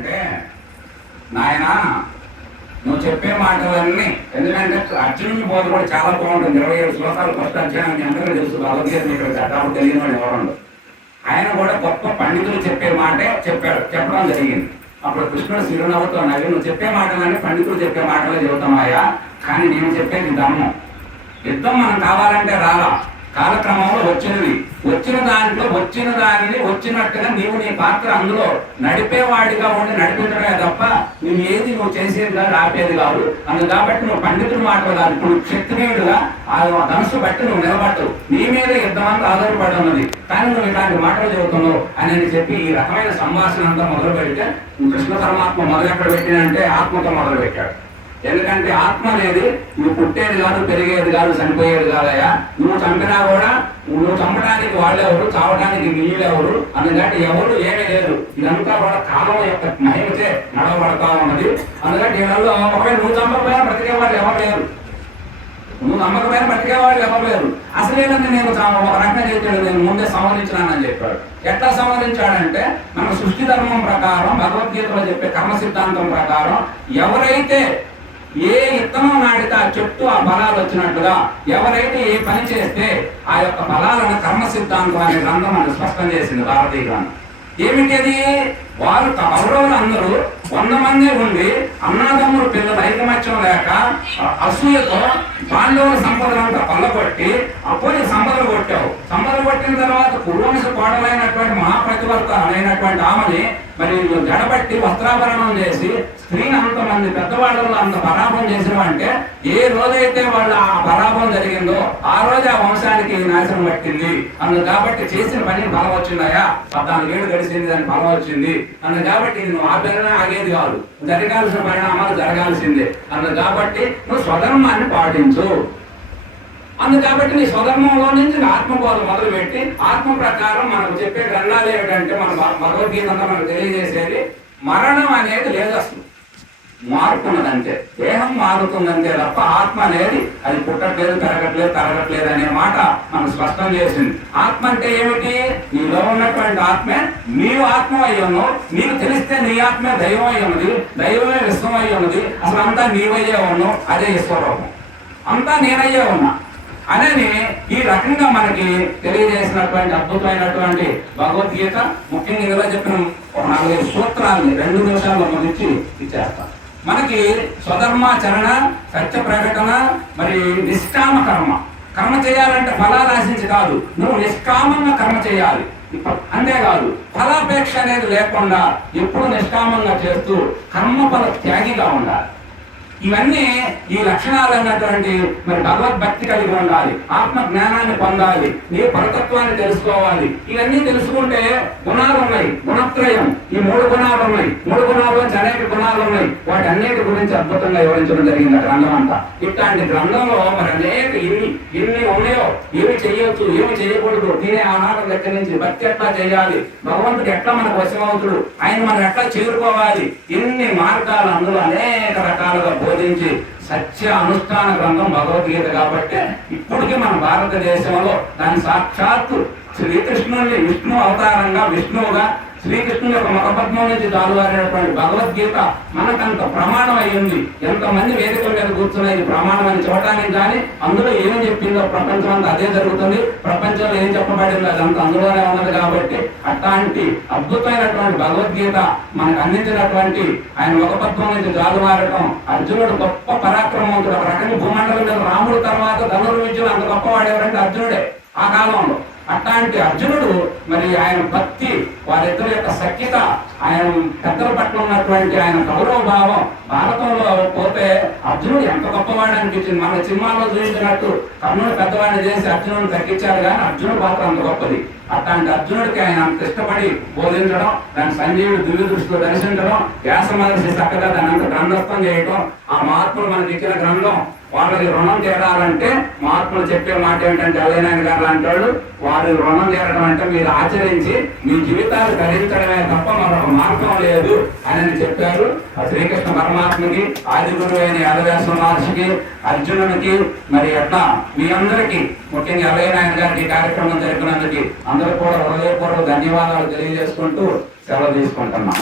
అంటే నాయన నువ్వు చెప్పే మాటలన్నీ ఎందుకంటే అర్జునుడి బోధ కూడా చాలా బాగుంటుంది. ఇరవై ఏడు శ్లోకాలు ఫస్ట్ అధ్యయనాన్ని అందరూ తెలుసు. భగవద్గీత మీకు తెలియని వాళ్ళు ఎవరు ఆయన కూడా గొప్ప పండితులు చెప్పే మాటే చెప్పాడు. చెప్పడం జరిగింది. అప్పుడు కృష్ణుడు చిరునవ్వుతో నవ్వి నువ్వు చెప్పే మాటలన్నీ పండితులు చెప్పే మాటలే చెబుతామాయా కానీ నేను చెప్పేది ధర్మం. యుద్ధం మనం కావాలంటే రాలా. కాలక్రమంలో వచ్చినవి. వచ్చిన దానిలో వచ్చిన దానిని వచ్చినట్టుగా నీవు నీ పాత్ర అందులో నడిపేవాడిగా ఉండి నడిపించడమే తప్ప నువ్వు ఏది నువ్వు చేసేది కాదు ఆపేది కాదు. అందు కాబట్టి నువ్వు పండితుడు మాటలు ఇప్పుడు క్షత్రియుడుగా ఆ ధనుసు బట్టి నువ్వు నిలబడవు నీ మీద యుద్ధం అంతా ఆధారపడి ఉన్నది కానీ నువ్వు ఇలాంటి మాటలు చెబుతున్నావు అని చెప్పి ఈ రకమైన సంభాషణ అంతా మొదలు పెడితే కృష్ణ పరమాత్మ మొదలు ఎక్కడ పెట్టినంటే ఆత్మతో మొదలు పెట్టాడు ఎందుకంటే ఆత్మ అనేది నువ్వు పుట్టేది కాదు పెరిగేది కాదు చనిపోయేది కాదయా నువ్వు చంపినా కూడా నువ్వు చంపడానికి వాళ్ళెవరు చావడానికి వీళ్ళెవరు అందుకంటే ఎవరు ఏమీ లేదు. ఇదంతా కూడా కాలం యొక్క మహిమచే నడవబడతా ఉన్నది. అందుకంటే వీళ్ళలో ఒకవేళ నువ్వు చంపకపోయినా బ్రతికే వాళ్ళు ఎవరు లేరు. నువ్వు నమ్మకమైన బ్రతికే వాళ్ళు ఎవరు లేరు. అసలేనని నేను ఒక రకంగా చెప్పాడు నేను ముందే సంవరించినానని చెప్పాడు. ఎట్లా సంవరించాడంటే మన సృష్టి ధర్మం ప్రకారం భగవద్గీతలో చెప్పే కర్మ సిద్ధాంతం ప్రకారం ఎవరైతే ఏ విత్తనం నాటితే ఆ చెట్టు ఆ ఫలాలు వచ్చినట్టుగా ఎవరైతే ఏ పని చేస్తే ఆ యొక్క ఫలాలను కర్మ సిద్ధాంతం అనే గ్రంథం అని స్పష్టం చేసింది భారతీయ గ్రంథం. అది వారు కౌరవులు అందరూ వంద మంది ఉండి అన్నదమ్ములు పిల్లలు ఐకమత్యం లేక అసూయతో పాండవుల సంపదలంతా పల్లగొట్టి అప్పుడు సంపదలు కొట్టావు. సంపదలు కొట్టిన తర్వాత కురువంశ కోడలైనటువంటి మహాప్రతివర్త అయినటువంటి ఆమెని మరి జడబట్టి వస్త్రాభరణం చేసి స్త్రీని అంతమంది పెద్దవాళ్ళలో అంత పరాభం చేసినవంటే ఏ రోజైతే వాళ్ళ ఆ పరాభం జరిగిందో ఆ రోజు ఆ వంశానికి నాశనం పట్టింది. అందు కాబట్టి చేసిన పని బలం వచ్చిందయా పద్నాలుగు ఏళ్ళు గడిచింది దాని బలం వచ్చింది. అందు కాబట్టి ఇది నువ్వు ఆగే ఆగేది కాదు. జరగాల్సిన పరిణామాలు జరగాల్సిందే. అందు కాబట్టి నువ్వు స్వధర్మాన్ని పాటించు. అందు కాబట్టి నీ స్వధర్మంలో నుంచి ఆత్మబోధం ఆత్మబోధ మొదలుపెట్టి ఆత్మ ప్రకారం మనకు చెప్పే గ్రంథాలు ఏమిటంటే మన భగవద్గీత మనకు తెలియజేసేది మరణం అనేది లేదు అసలు. మారుతున్నదంటే దేహం మారుతుందంటే తప్ప ఆత్మ అనేది అది పుట్టట్లేదు పెరగట్లేదు తరగట్లేదు అనే మాట మనం స్పష్టం చేసింది. ఆత్మ అంటే ఏమిటి? నీలో ఉన్నటువంటి ఆత్మే నీవు ఆత్మ అయి ఉన్నావు నీకు తెలిస్తే నీ ఆత్మే దైవం అయి ఉన్నది దైవమే విశ్వం అయి ఉన్నది అసలు అంతా నీవయ్యే ఉన్నావు అదే ఈశ్వరూపం అంతా నేనయ్యే ఉన్నా. అనేది ఈ రకంగా మనకి తెలియజేసినటువంటి అద్భుతమైనటువంటి భగవద్గీత ముఖ్యంగా ఇందులో చెప్పిన ఒక నాలుగైదు సూత్రాలని రెండు నిమిషాల్లో ముగించి ఇచ్చేస్తాను మనకి స్వధర్మాచరణ సత్య ప్రకటన మరి నిష్కామ కర్మ. కర్మ చేయాలంటే ఫలాలు ఆశించి కాదు. నువ్వు నిష్కామంగా కర్మ చేయాలి. అంతేకాదు ఫలాపేక్ష అనేది లేకుండా ఎప్పుడు నిష్కామంగా చేస్తూ కర్మఫల త్యాగిగా ఉండాలి. ఇవన్నీ ఈ లక్షణాలు అన్నటువంటి మరి భగవద్భక్తి కలిగి ఉండాలి. ఆత్మ జ్ఞానాన్ని పొందాలి. నీ పరతత్వాన్ని తెలుసుకోవాలి. ఇవన్నీ తెలుసుకుంటే గుణాలు ఉన్నాయి. గుణత్రయం. ఈ మూడు గుణాలు ఉన్నాయి. మూడు గుణాలు అనేక గుణాలు ఉన్నాయి. వాటి అన్నిటి గురించి అద్భుతంగా వివరించడం జరిగింది ఆ గ్రంథం అంతా. ఇట్లాంటి గ్రంథంలో మరి అనేక ఇన్ని ఇన్ని ఉన్నాయో ఏమి చేయొచ్చు ఏమి చేయకూడదు తినే ఆహారం దగ్గర నుంచి భక్తి ఎట్లా చేయాలి భగవంతుడు ఎట్లా మనకు వశమవుతుడు ఆయన మనం ఎట్లా చేరుకోవాలి ఎన్ని మార్గాలు అందులో అనేక రకాలుగా బోధించి సత్య అనుష్ఠాన గ్రంథం భగవద్గీత కాబట్టి ఇప్పటికీ మన భారతదేశంలో దాని సాక్షాత్తు శ్రీకృష్ణుని విష్ణు అవతారంగా విష్ణువుగా శ్రీకృష్ణుని యొక్క మతపద్మం నుంచి జాలువారినటువంటి భగవద్గీత మనకంత ప్రమాణం అయ్యింది ఎంతమంది వేదిక మీద కూర్చున్న ఇది ప్రమాణం అని చూడటానికి కానీ అందులో ఏం చెప్పిందో ప్రపంచం అంతా అదే జరుగుతుంది. ప్రపంచంలో ఏం చెప్పబడిందో అదంతా అందులోనే ఉన్నది కాబట్టి అట్లాంటి అద్భుతమైనటువంటి భగవద్గీత మనకు అందించినటువంటి ఆయన ముఖపద్మం నుంచి జాలువారటం అర్జునుడు గొప్ప పరాక్రమవంతుడు. ఒక రకంగా భూమండలం మీద రాముడు తర్వాత ధనుర్విద్యులు అంత గొప్పవాడేవారంటే అర్జునుడే ఆ కాలంలో. అట్లాంటి అర్జునుడు మరి ఆయన భక్తి వారిద్దరి యొక్క సఖ్యత ఆయన పెద్దలు పట్ల ఉన్నటువంటి ఆయన గౌరవ భావం భారతంలో పోతే అర్జునుడు ఎంత గొప్పవాడు అనిపించింది. మన సినిమాలో చూపించినట్టు కర్ణుడు పెద్దవాడిని చేసి అర్జునుడిని తగ్గించారు కానీ అర్జునుడు పాత్ర అంత గొప్పది. అట్లాంటి అర్జునుడికి ఆయన అంత ఇష్టపడి బోధించడం దాని సంజీవుడు దివ్య దృష్టిలో దర్శించడం వ్యాస మహర్షి చక్కగా దాని అంత గ్రంథస్థం చేయడం ఆ మహాత్ములు మనకి ఇచ్చిన గ్రంథం వాళ్ళకి రుణం తీరాలంటే మహాత్ములు చెప్పే మాట ఏంటంటే అల్లనాయన గారు లాంటి వాళ్ళు వారి రుణం తీరడం అంటే మీరు ఆచరించి మీ జీవితాలు ధరించడమే తప్ప మరొక మార్గం లేదు అని చెప్పారు. ఆ శ్రీకృష్ణ పరమాత్మకి ఆది అయిన యాదవ్యాస మహర్షికి అర్జునునికి మరి అట్లా మీ అందరికీ ముఖ్యంగా అల్లయ్యనాయన గారికి కార్యక్రమం జరిపినందుకు అందరూ కూడా హృదయపూర్వక ధన్యవాదాలు తెలియజేసుకుంటూ సెలవు తీసుకుంటున్నాం.